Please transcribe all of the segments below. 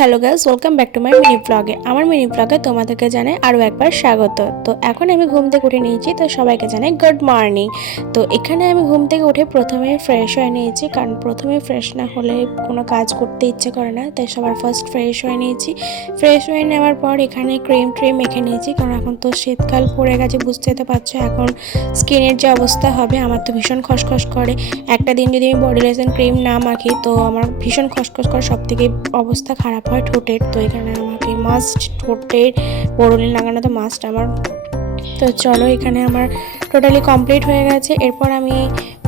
Hello guys, welcome back to my mini ব্লগে। আমার mini ব্লগে তোমাদেরকে জানাই আরও একবার স্বাগত। তো এখন আমি ঘুম থেকে উঠে নিয়েছি, তো সবাইকে জানাই গুড মর্নিং। তো এখানে আমি ঘুম থেকে উঠে প্রথমে ফ্রেশ হয়ে নিয়েছি, কারণ প্রথমে ফ্রেশ না হলে কোনো কাজ করতে ইচ্ছে করে না, তাই সবার ফার্স্ট ফ্রেশ হয়ে নিয়েছি। ফ্রেশ হয়ে নেওয়ার পর এখানে ক্রিম মেখে নিয়েছি, কারণ এখন তো শীতকাল পড়ে গেছে, বুঝতে তো পারছো এখন স্কিনের যে অবস্থা হবে। আমার তো ভীষণ খসখস করে, একটা দিন যদি আমি বডি লোশন ক্রিম না মাখি তো আমার ভীষণ খসখস করে, সব থেকে অবস্থা খারাপ হয় ঠোঁটের। তো এখানে আমাকে মাস্ট ঠোঁটের বোরোলিন লাগানো তো মাস্ট আমার। তো চলো, এখানে আমার টোটালি কমপ্লিট হয়ে গেছে। এরপর আমি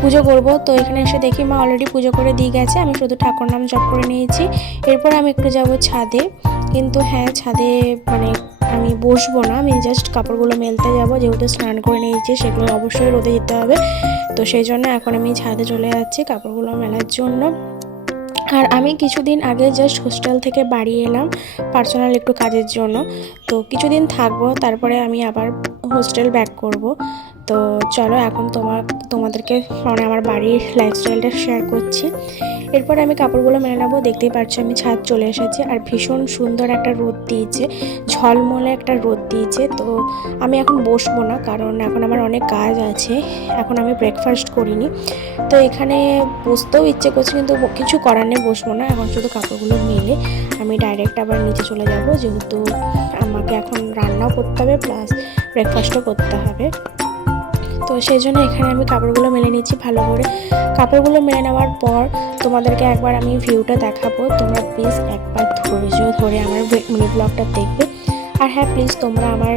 পুজো করব। তো এখানে এসে দেখি মা অলরেডি পুজো করে দিয়ে গেছে, আমি শুধু ঠাকুর নাম জপ করে নিয়েছি। এরপর আমি একটু যাব ছাদে, কিন্তু হ্যাঁ ছাদে মানে আমি বসবো না, আমি জাস্ট কাপড়গুলো মেলতে যাব, যেহেতু স্নান করে নিয়েছি সেগুলো অবশ্যই রোদে যেতে হবে। তো সেই জন্য এখন আমি ছাদে চলে যাচ্ছি কাপড়গুলো মেলার জন্য। আর আমি কিছুদিন আগে জাস্ট হোস্টেল থেকে বাড়ি এলাম পার্সোনাল একটু কাজের জন্য। তো কিছুদিন থাকবো, তারপরে আমি আবার হোস্টেল ব্যাক করব। তো চলো এখন তোমাদেরকে মানে আমার বাড়ির লাইফস্টাইলটা শেয়ার করছি। এরপরে আমি কাপড়গুলো মেলে নেবো। দেখতেই পাচ্ছি আমি ছাদ চলে এসেছি, আর ভীষণ সুন্দর একটা রোদ দিয়েছে, ঝলমলে একটা রোদ দিয়েছে। তো আমি এখন বসবো না, কারণ এখন আমার অনেক কাজ আছে, এখন আমি ব্রেকফাস্ট করিনি। তো এখানে বসতেও ইচ্ছে করছে, কিন্তু কিছু করার নেই, বসবো না। এখন শুধু কাপড়গুলো মেলে আমি ডাইরেক্ট আবার নিচে চলে যাব, যেহেতু আমাকে এখন রান্নাও করতে হবে প্লাস ব্রেকফাস্টও করতে হবে। তো সেই জন্য এখানে আমি কাপড়গুলো মেলে নিচ্ছি ভালো করে। কাপড়গুলো মেলে নেওয়ার পর তোমাদেরকে একবার আমি ভিউটা দেখাবো, তোমরা প্লিজ একবার ধৈর্য ধরে আমার মিনি ব্লগটা দেখবে। আর হ্যাঁ প্লিজ তোমরা আমার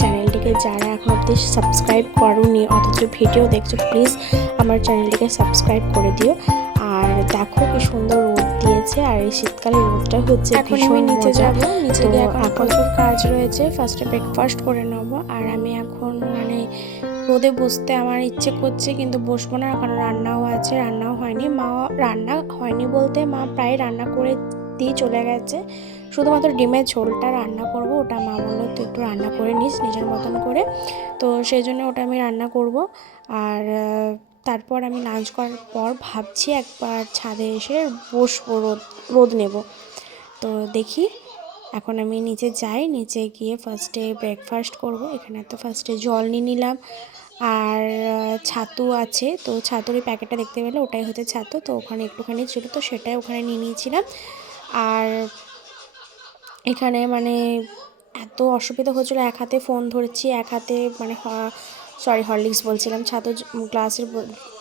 চ্যানেলটিকে যারা এখন অবধি সাবস্ক্রাইব করোনি অথচ ভিডিও দেখছো, প্লিজ আমার চ্যানেলটিকে সাবস্ক্রাইব করে দিও। আর দেখো কি সুন্দর রোদ দিয়েছে, আর এই শীতকালে রোদটা হচ্ছে এখন আমি নিচে যাবো। নিচে গিয়ে এখন প্রচুর কাজ রয়েছে, ফার্স্টে ব্রেকফাস্ট করে নেবো। আর আমি এখন মানে রোদে বসতে আমার ইচ্ছে করছে, কিন্তু বসবো না, কারণ রান্নাও আছে, রান্নাও হয়নি। রান্না হয়নি বলতে মা প্রায় রান্না করে দিয়ে চলে গেছে, শুধুমাত্র ডিমের ঝোলটা রান্না করব। ওটা মা বললো তুই একটু রান্না করে নিস নিজের মতন করে, তো সেই জন্য ওটা আমি রান্না করব। আর তারপর আমি লাঞ্চ করার পর ভাবছি একবার ছাদে এসে বসবো, রোদ নেব। তো দেখি এখন আমি নিচে যাই, নিচে গিয়ে ফার্স্টে ব্রেকফাস্ট করব। এখানে তো ফার্স্টে জল নিয়ে নিলাম, আর ছাতু আছে, তো ছাতুর এই প্যাকেটটা দেখতে পেলে ওটাই হচ্ছে ছাতু। তো ওখানে একটুখানি ছিল, তো সেটাই ওখানে নিয়ে নিয়েছিলাম। আর এখানে মানে এত অসুবিধা হচ্ছিলো, এক হাতে ফোন ধরছি, এক হাতে মানে হরলিক্স বলছিলাম, ছাতু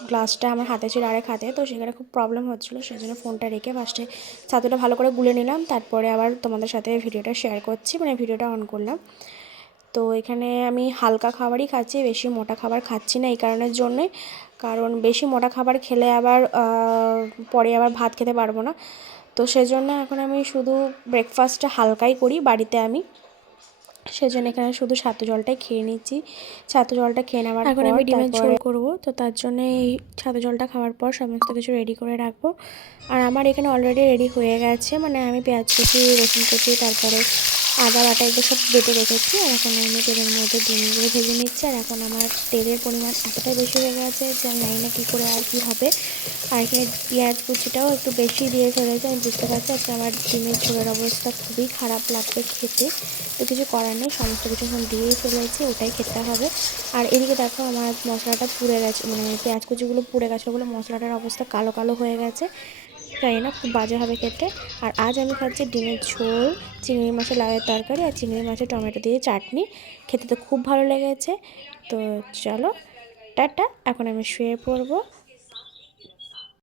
গ্লাসটা আমার হাতে ছিল আরেক হাতে, তো সেখানে খুব প্রবলেম হচ্ছিলো। সেই জন্য ফোনটা রেখে ফার্স্টে ছাতুটা ভালো করে গুলে নিলাম, তারপরে আবার তোমাদের সাথে ভিডিওটা শেয়ার করছি, মানে ভিডিওটা অন করলাম। তো এখানে আমি হালকা খাবারই খাচ্ছি, বেশি মোটা খাবার খাচ্ছি না এই কারণের জন্যে, কারণ বেশি মোটা খাবার খেলে আবার পরে আবার ভাত খেতে পারবো না। তো সেজন্য এখন আমি শুধু ব্রেকফাস্টটা হালকাই করি বাড়িতে আমি, সেজন্য এখানে শুধু ছাতু জলটাই খেয়ে নিচ্ছি। ছাতু জলটা খেয়ে নেওয়ার পর এখন আমি ডিমের ঝোল করবো, তো তার জন্য এই ছাতু জলটা খাওয়ার পর সমস্ত কিছু রেডি করে রাখবো। আর আমার এখানে অলরেডি রেডি হয়ে গেছে, মানে আমি পেঁয়াজ কুচি, রসুন কুচি, তারপরে আদা বাটা এগুলো সব বেটে রেখেছি। আর এখন আমি তেলের মধ্যে ডিমগুলো ভেজে নিচ্ছি। আর এখন আমার তেলের পরিমাণ এতটাই বেশি হয়ে গেছে যে আমি জানি না কী করে আর কী হবে। আর এখানে পেঁয়াজ কুচিটাও একটু বেশি দিয়ে ফেলেছে, আমি বুঝতে পারছি আজকে আমার ডিমের ঝোলের অবস্থা খুবই খারাপ লাগবে খেতে। তো কিছু করার নেই, সমস্ত কিছু এখন দিয়েই ফেলেছি, ওটাই খেতে হবে। আর এদিকে দেখো আমার মশলাটা পুড়ে গেছে, মানে পেঁয়াজ কুচিগুলো পুড়ে গেছে বলে মশলাটার অবস্থা কালো কালো হয়ে গেছে, জানি না খুব বাজে হবে খেতে। আর আজ আমি খাচ্ছি ডিমের ঝোল, চিংড়ি মাছের লাউয়ের তরকারি আর চিংড়ি মাছের টমেটো দিয়ে চাটনি, খেতে তো খুব ভালো লেগেছে। তো চলো টাটা, এখন আমি শুয়ে পড়বো।